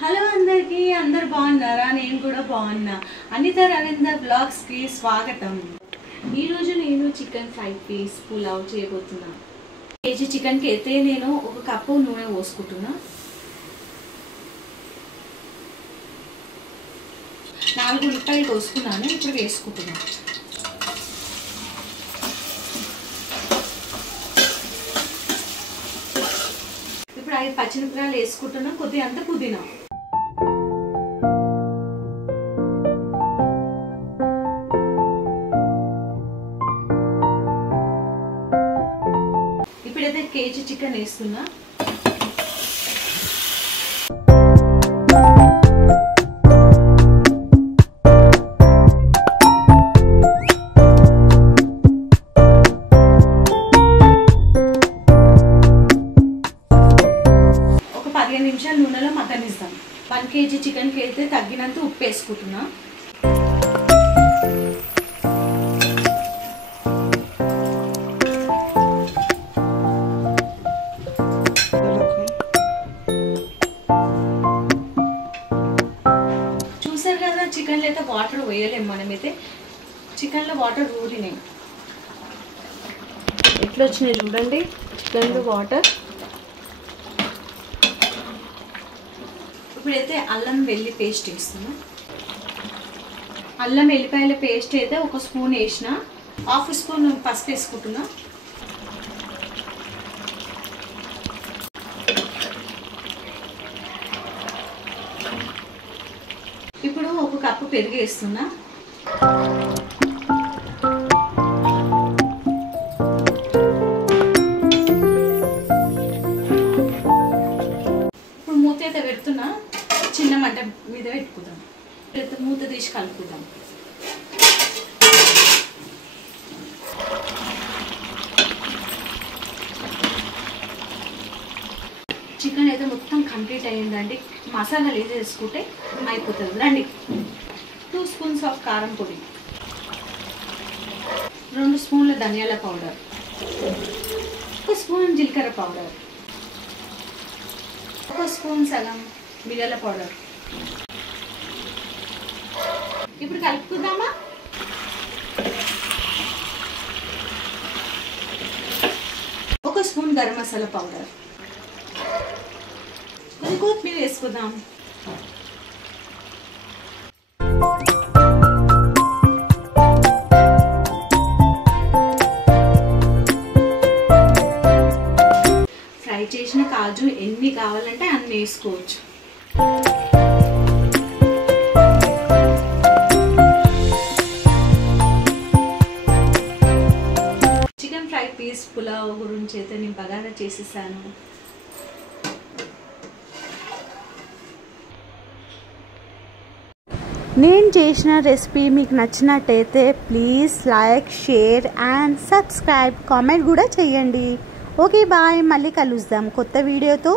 Hello అందరికీ, అందరు బాగున్నారా? నేను కూడా బాగున్నా. అనిత రవీందర్ బ్లాగ్స్ కి స్వాగతం. ఈరోజు నేను చికెన్ ఫ్రై పీస్ పులావ్ చేయబోతున్నా. కేజీ చికెన్ కి అయితే నేను 1 కప్పు నూనె పోసుకుంటున్నా. 4 ఉల్లిపాయలు కోసుకున్నాను, ఇప్పుడు వేసుకుంటున్నా. ఇప్పుడు 5 పచ్చిమిరపకాయలు వేసుకుంటున్నా, కొద్దిగా అంత పుదీనా. ఇప్పుడైతే కేజీ చికెన్ వేస్తున్నా. ఒక 15 నిమిషాలు నూనెలో మగ్గనిస్తాం. 1 కేజీ చికెన్కి అయితే తగ్గినంత ఉప్పు వేసుకుంటున్నా. చూసారు కదా, చికెన్లో అయితే వాటర్ వేయలేము మనమైతే. చికెన్లో వాటర్ ఊరినాయి, ఎట్లా వచ్చినాయి చూడండి చికెన్లో వాటర్. ఇప్పుడైతే అల్లం వెల్లి పేస్ట్ వేస్తున్నా. అల్లం వెల్లిపాయల పేస్ట్ అయితే 1 స్పూన్ వేసిన. 1/2 స్పూన్ పసుపు వేసుకుంటున్నా. ఇప్పుడు 1 కప్పు పెరుగు వేస్తున్నా. ఇప్పుడు మూత అయితే పెడుతున్నా, చిన్న మంట మీద పెట్టుకుందాం. మూత తీసి కలుపుకుందాం. చికెన్ అయితే మొత్తం కంప్లీట్ అయ్యిందండి. మసాలాలు వేసేసుకుంటే అయిపోతుంది. రండి. 2 స్పూన్స్ ఆఫ్ కారం పొడి, 2 స్పూన్ల ధనియాల పౌడర్, 1 స్పూన్ జీలకర్ర పౌడర్, 1 స్పూన్ సగం మిరియాల పౌడర్. ఇప్పుడు కలుపుకుందామా? ఒక స్పూన్ గరం మసాలా పౌడర్, కొత్తిమీర వేసుకుందాం. ఫ్రై చేసిన కాజు ఎన్ని కావాలంటే అన్ని వేసుకోవచ్చు. చికెన్ ఫ్రై పీస్ పులావ్ గురించి అయితే నేను బగారా చేసేసాను. నేను చేసిన రెసిపీ మీకు నచ్చినట్టయితే please like, share and subscribe. Comment కూడా చేయండి. ఓకే బాయ్, మళ్ళీ కలుద్దాం కొత్త వీడియోతో.